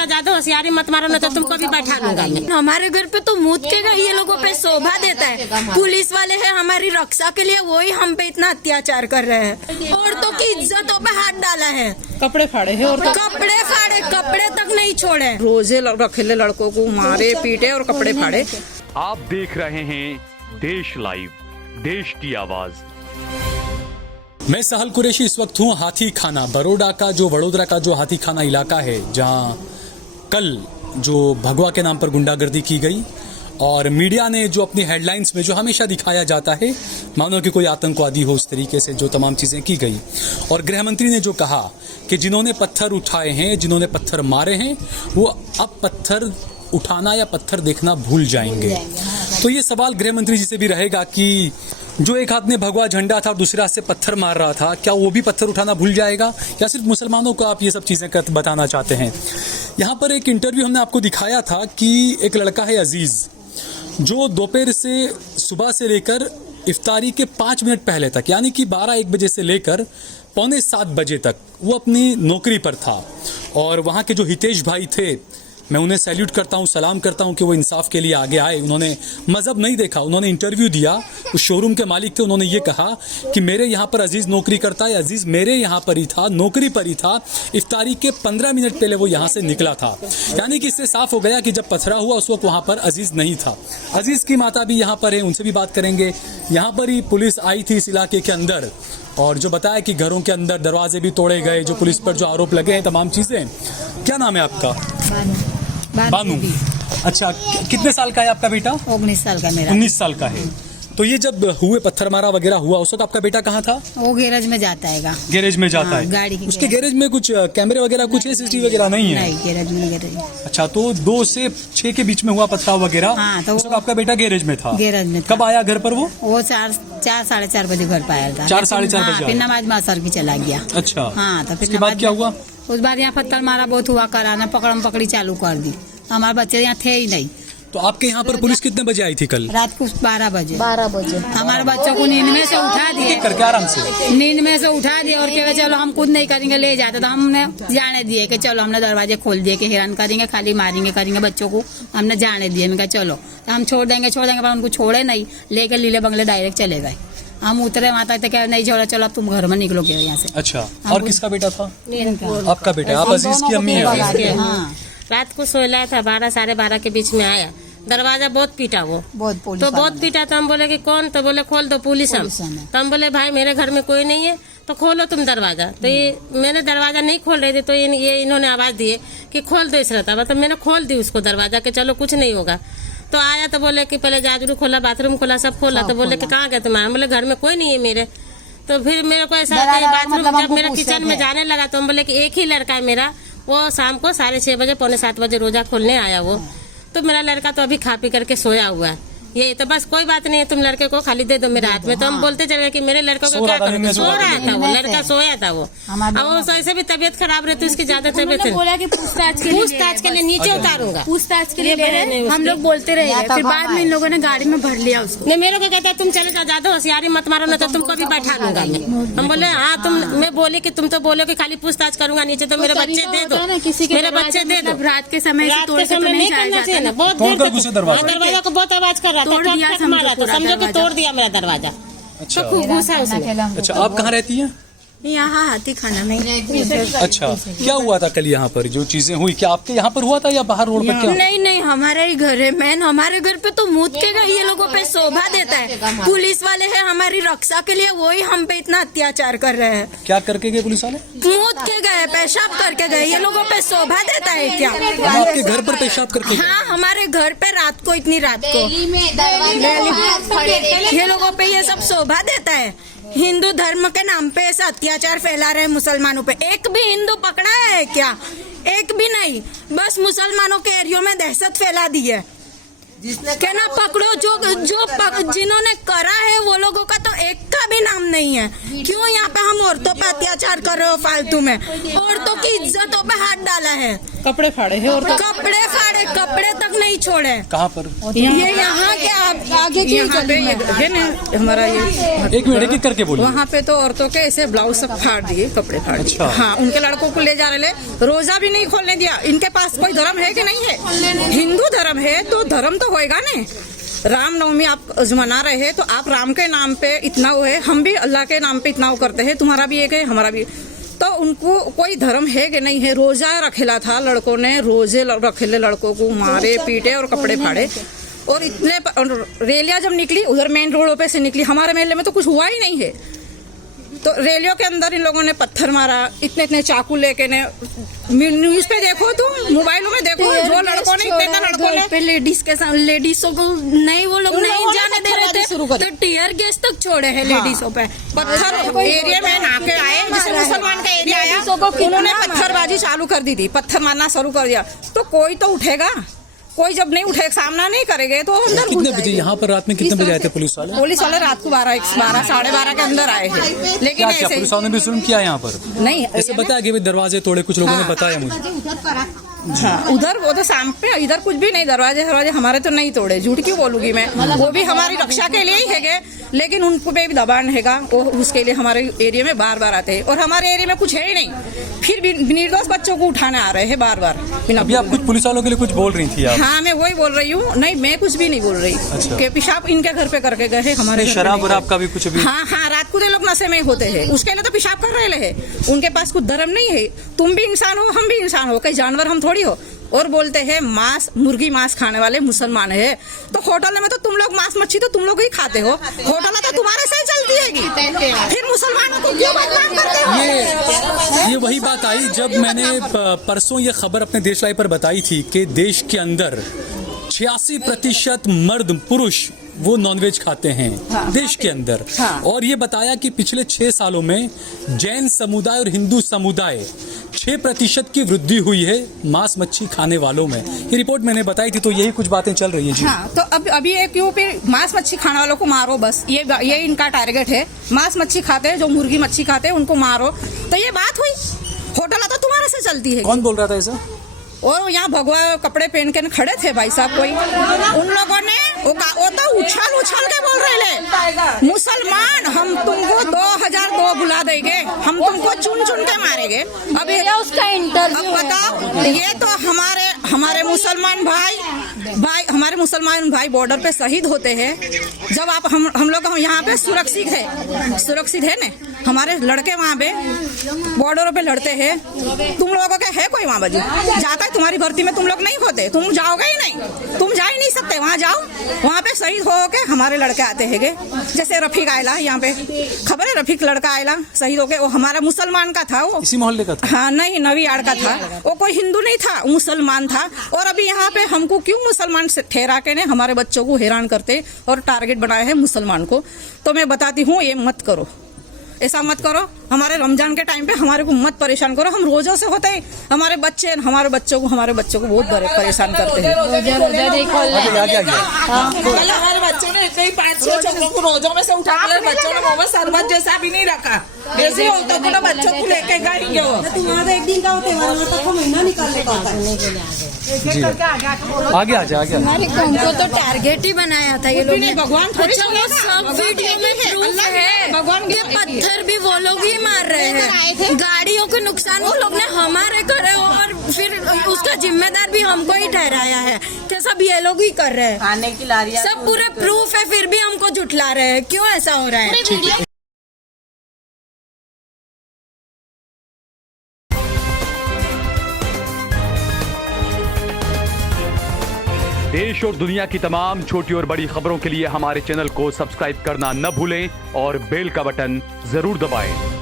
का ज्यादा होशियारी मत मारो, ना तो तुमको भी बैठा लूंगा मैं। हमारे घर पे तो मूत के गए, ये लोगों पे शोभा देता है। पुलिस वाले हैं हमारी रक्षा के लिए, वही हम पे इतना अत्याचार कर रहे हैं। औरतों की इज्जतों पे हाथ डाला है, कपड़े फाड़े हैं और कपड़े तक नहीं छोड़े। रोजे रखेले लड़कों को मारे पीटे और कपड़े फाड़े। आप देख रहे हैं देश लाइव, देश की आवाज। मैं सहल कुरैशी इस वक्त हूँ हाथी खाना, बड़ौदा का जो हाथी खाना इलाका है, जहाँ कल जो भगवा के नाम पर गुंडागर्दी की गई और मीडिया ने जो अपनी हेडलाइंस में जो हमेशा दिखाया जाता है मानो कि कोई आतंकवादी हो, उस तरीके से जो तमाम चीज़ें की गई। और गृह मंत्री ने जो कहा कि जिन्होंने पत्थर उठाए हैं, जिन्होंने पत्थर मारे हैं, वो अब पत्थर उठाना या पत्थर देखना भूल जाएंगे। तो ये सवाल गृह मंत्री जी से भी रहेगा कि जो एक हाथ में भगवा झंडा था और दूसरे हाथ से पत्थर मार रहा था, क्या वो भी पत्थर उठाना भूल जाएगा या सिर्फ मुसलमानों को आप ये सब चीज़ें बताना चाहते हैं? यहाँ पर एक इंटरव्यू हमने आपको दिखाया था कि एक लड़का है अजीज़, जो दोपहर से सुबह से लेकर इफ्तारी के 5 मिनट पहले तक, यानी कि 12-1 बजे से लेकर 6:45 बजे तक वो अपनी नौकरी पर था। और वहाँ के जो हितेश भाई थे, मैं उन्हें सैल्यूट करता हूँ, सलाम करता हूँ कि वो इंसाफ के लिए आगे आए। उन्होंने मजहब नहीं देखा, उन्होंने इंटरव्यू दिया। उस शोरूम के मालिक थे, उन्होंने ये कहा कि मेरे यहाँ पर अजीज़ नौकरी करता है, अजीज़ मेरे यहाँ पर ही था, नौकरी पर ही था, इफ्तारी के 15 मिनट पहले वो यहाँ से निकला था। यानी कि इससे साफ हो गया कि जब पथरा हुआ उस वक्त वहाँ पर अजीज़ नहीं था। अजीज़ की माता भी यहाँ पर है, उनसे भी बात करेंगे। यहाँ पर ही पुलिस आई थी इस इलाके के अंदर और जो बताया कि घरों के अंदर दरवाजे भी तोड़े गए, जो पुलिस पर जो आरोप लगे हैं तमाम चीज़ें। क्या नाम है आपका? बानू। अच्छा, कितने साल का है आपका बेटा? 19 साल का मेरा। 19 साल का है। तो ये जब हुए पत्थर मारा वगैरह हुआ, उस वक्त आपका बेटा कहाँ था? वो गैरेज में जाता है। गैरेज में जाता है गाड़ी की। उसके गैरेज में कुछ कैमरे वगैरह कुछ है, सीसीटीवी वगैरह नहीं है? नहीं, गैरेज में नहीं। अच्छा, तो 2 से 6 के बीच में हुआ पथराव वगैरह। हाँ, तो उस वक्त आपका बेटा गैरेज में था? गैरेज में था। कब आया घर पर वो? 4-4:30 बजे घर पर आया था। 4-4:30 बजे। फिर नमाज में असर भी चला गया। अच्छा, हाँ, तो उसके बाद क्या हुआ? उस बार यहाँ पत्थर मारा बहुत हुआ, कराना पकड़म पकड़ी चालू कर दी। हमारे बच्चे यहाँ थे ही नहीं। तो आपके यहाँ पर पुलिस कितने बजे आई थी कल? रात को 12 बजे। हमारे बच्चों को नींद में से उठा दिए, करके आराम से नींद में से उठा दिए और कहे चलो हम खुद नहीं करेंगे, ले जाते। तो हमने जाने दिए कि चलो, हमने दरवाजे खोल दिए कि हैरान करेंगे, खाली मारेंगे करेंगे बच्चों को। हमने जाने दिए, मैं कहा चलो तो हम छोड़ देंगे पर उनको छोड़े नहीं, लेकर लीले बंगले डायरेक्ट चले गए। हम उतरे वहाँ तक क्या नहीं छोड़ा, चलो अब तुम घर में निकलो क्या यहाँ से। अच्छा, और किसका बेटा था? आपका बेटा। आप अजीज की अम्मी है? हाँ, रात को सोया था, 12-12:30 के बीच में आया। दरवाजा बहुत पीटा वो, बहुत पीटा। तो हम बोले कि कौन? तो बोले खोल दो, पुलिस हम। तो हम बोले भाई मेरे घर में कोई नहीं है, तो खोलो तुम दरवाजा। तो ये मैंने दरवाजा नहीं खोल रही थी, तो ये इन्होंने आवाज दिए कि खोल दो इस रहता। तो मैंने खोल दी उसको दरवाजा कि चलो कुछ नहीं होगा। तो आया तो बोले कि पहले जाजरू खोला, बाथरूम खोला, सब खोला। तो बोले कि कहाँ गए तुम्हारे? बोले घर में कोई नहीं है मेरे। तो फिर मेरे को ऐसा बाथरूम जब मेरा किचन में जाने लगा तो हम बोले कि एक ही लड़का है मेरा, वो शाम को 6:30 बजे 6:45 बजे रोजा खोलने आया वो। तो मेरा लड़का तो अभी खा पी करके सोया हुआ है। ये तो बस कोई बात नहीं है, तुम लड़के को खाली दे दो मेरे हाथ में। तो हम बोलते चले कि मेरे लड़कों को क्या करोगे? सो रहा था वो लड़का, सोया था वो। और ऐसे भी तबीयत खराब रहती है उसकी, ज्यादा तबीयत बोला कि पूछताछ के लिए नीचे उतारूंगा, पूछताछ के लिए हम लोग बोलते रहे। फिर बाद में इन लोगों ने गाड़ी में भर लिया उसको। नहीं, मेरे को कहता तुम चले जाओ, ज्यादा होशियारी मत मारो, ना तो तुमको भी बैठा लूंगा मैं। हम बोले हाँ मैं बोले कि तुम तो बोलो कि खाली पूछताछ करूंगा, नीचे तो मेरे बच्चे दे दो, मेरे बच्चे दे दो। रात के समय नहीं करना चाहिए ना, बहुत देर तक दरवाजा को बहुत आवाज कर रहा था, तो समझो कि तोड़ दिया मेरा दरवाजा। अच्छा, तो खूब गुस्सा उसमें। अच्छा, आप कहाँ रहती हैं? यहाँ हाथी खाना में। अच्छा, क्या हुआ था कल यहाँ पर जो चीजें हुई? क्या आपके यहाँ पर हुआ था या बाहर रोड पर? क्या? नहीं, हमारे ही घर है। मैन हमारे घर पे तो मूत के गए, ये लोगों पे शोभा देता है। पुलिस वाले हैं हमारी रक्षा के लिए, वही हम पे इतना अत्याचार कर रहे हैं। क्या करके गए पुलिस वाले? मूत के गए, पेशाब करके गए। ये लोगों पे शोभा देता है क्या? आपके घर पर पेशाब करके? हाँ, हमारे घर पे रात को, इतनी रात को ये लोगों पे ये सब शोभा देता है। हिंदू धर्म के नाम पे ऐसा अत्याचार फैला रहे हैं मुसलमानों पे। एक भी हिंदू पकड़ा है क्या? एक भी नहीं, बस मुसलमानों के एरियो में दहशत फैला दी है। क्या ना पकड़ो, जिन्होंने करा है वो लोगों का तो एक का भी नाम नहीं है। क्यों यहाँ पे हम औरतों पे अत्याचार कर रहे हो फालतू में? औरतों की इज्जतों पे हाथ डाला है, कपड़े फाड़े हैं और कपड़े फाड़े कपड़े तक नहीं छोड़े। कहाँ पर? ये यहाँ के आगे की यहाँ पे है ना हमारा ये एक मिनट एक करके बोलिए। वहाँ पे तो औरतों के ऐसे ब्लाउज सब फाड़ दिए, कपड़े फाड़ दिए। अच्छा। हाँ, उनके लड़कों को ले जा रहे, रोजा भी नहीं खोलने दिया। इनके पास कोई धर्म है कि नहीं है? हिंदू धर्म है तो धर्म तो होएगा ना। रामनवमी आप मना रहे हैं तो आप राम के नाम पे इतना वो है, हम भी अल्लाह के नाम पे इतना वो करते हैं। तुम्हारा भी एक है, हमारा भी। तो उनको कोई धर्म है कि नहीं है? रोजा रखेला था, लड़कों ने रोजे रखेले, लड़कों को मारे पीटे और कपड़े फाड़े। और इतने रैलियां जब निकली उधर मेन रोडों पे से निकली, हमारे मेले में तो कुछ हुआ ही नहीं है। तो रैलियों के अंदर इन लोगों ने पत्थर मारा, इतने इतने चाकू लेके ने। न्यूज पे देखो तुम, मोबाइलों में देखो, जो लड़कों ने इतने लड़कों ने लेडीज के साथ, लेडीजों को नहीं, वो लोग नहीं जाने दे रहे थे, तो टीयर गैस तक छोड़े हैं लेडीजों पे। पत्थर एरिया में नाके आए, जैसे मुसलमान का एरिया आया, उन्होंने पत्थरबाजी चालू कर दी थी, पत्थर मारना शुरू कर दिया। तो कोई तो उठेगा, कोई जब नहीं उठे, सामना नहीं करेंगे तो अंदर। कितने बजे यहाँ पर रात में कितने बजे आए थे पुलिस वाले? पुलिस वाले रात को 12 साढ़े 12 के अंदर आए हैं। लेकिन क्या ऐसे पुलिस वालों ने भी जुल्म किया यहाँ पर? नहीं, ऐसे बताया कि दरवाजे तोड़े, कुछ लोगों ने बताया मुझे। हाँ, उधर वो तो सामने, इधर कुछ भी नहीं, दरवाजे हमारे तो नहीं तोड़े, झूठ क्यों बोलूंगी मैं। वो भी हमारी रक्षा के लिए ही है, लेकिन उनको पे भी दबान हैगा, वो उसके लिए हमारे एरिया में बार बार आते हैं। और हमारे एरिया में कुछ है ही नहीं, फिर भी निर्दोष बच्चों को उठाने आ रहे हैं बार बार। अभी आप कुछ पुलिस वालों के लिए कुछ बोल रही थी आप? हाँ, मैं वही बोल रही हूँ। नहीं, मैं कुछ भी नहीं बोल रही। अच्छा। कि पेशाब इनके घर पे करके गए, हमारे शराब वराब का भी कुछ भी? हाँ हाँ, रात को ये लोग नशे में होते हैं, उसके लिए तो पेशाब कर रहे हैं। उनके पास कुछ धर्म नहीं है। तुम भी इंसान हो, हम भी इंसान हो, कई जानवर हम थोड़ी हो। और बोलते हैं मांस, मुर्गी मांस खाने वाले मुसलमान है। तो होटल में तो तुम लोग मांस मच्छी तो तुम लोग ही खाते हो, होटल तो तुम्हारे से ही चलती है, फिर मुसलमानों को क्यों बदनाम करते हो? ये वही बात आई जब मैंने परसों ये खबर अपने देश लाइव पर बताई थी कि देश के अंदर 86% मर्द पुरुष वो नॉनवेज खाते हैं। हाँ, देश के अंदर। हाँ। और ये बताया कि पिछले 6 सालों में जैन समुदाय और हिंदू समुदाय 6% की वृद्धि हुई है मांस मच्छी खाने वालों में। ये रिपोर्ट मैंने बताई थी, तो यही कुछ बातें चल रही हैं जी। हाँ, तो अभी एक क्यों फिर मांस मच्छी खाने वालों को मारो, बस ये इनका टारगेट है। मांस मच्छी खाते हैं, जो मुर्गी मच्छी खाते हैं, उनको मारो। तो ये बात हुई, होटल तो तुम्हारे से चलती है। कौन बोल रहा था ऐसा? और यहाँ भगवा कपड़े पहन के खड़े थे भाई साहब कोई, उन लोगों ने वो तो उछल के बोल रहे, मुसलमान हम तुमको 2002 बुला देंगे, हम तुमको चुन चुन के मारेंगे। अब उसका इंटरव्यू बताओ, ये तो हमारे मुसलमान भाई हमारे मुसलमान भाई बॉर्डर पे शहीद होते हैं। जब आप हम लोग यहाँ पे सुरक्षित है ना, हमारे लड़के वहाँ पे बॉर्डरों पे लड़ते हैं। तुम लोगों के है कोई वहाँ बाजू जाता है? तुम्हारी भर्ती में तुम लोग नहीं होते, तुम जाओगे ही नहीं, तुम जा ही नहीं सकते। वहाँ जाओ, वहाँ पे शहीद हो के हमारे लड़के आते हैं। जैसे रफीक आयला, यहाँ पे खबर है, रफीक लड़का आयला शहीद हो के, वो हमारा मुसलमान का था, वो इसी मोहल्ले का था। हाँ, नहीं, नवी आड़ का था, वो कोई हिंदू नहीं था, मुसलमान था। और अभी यहाँ पे हमको क्यों मुसलमान से ठहरा के ने हमारे बच्चों को हैरान करते और टारगेट बनाए हैं मुसलमान को। तो मैं बताती हूँ, ये मत करो, ऐसा मत करो। हमारे रमजान के टाइम पे हमारे को मत परेशान करो। हम रोजों से होते हैं, हमारे बच्चों को बहुत परेशान करते हैं। हमारे बच्चों ने इतने ही 5-6 चोकों को रोजों में से उठा कर बच्चों ने मोहम्मद शरबत जैसा भी नहीं रखा, ऐसे होता तो ना बच्चों को लेके गए। तुम्हारा एक दिन का त्योहार महीना निकालने का होता है। आगे उनको तो टारगेट ही बनाया था ये लोग। भगवान अच्छा, वो सब वीडियो में प्रूफ है। भगवान के पत्थर भी वो लोग ही मार रहे हैं, गाड़ियों के नुकसान वो लोग ने हमारे करे और फिर उसका जिम्मेदार भी हमको ही ठहराया है कि सब ये लोग ही कर रहे हैं। खाने की लारियां सब पूरे प्रूफ है, फिर भी हमको झुठला रहे हैं। क्यों ऐसा हो रहा है? देश और दुनिया की तमाम छोटी और बड़ी खबरों के लिए हमारे चैनल को सब्सक्राइब करना न भूलें और बेल का बटन जरूर दबाएं।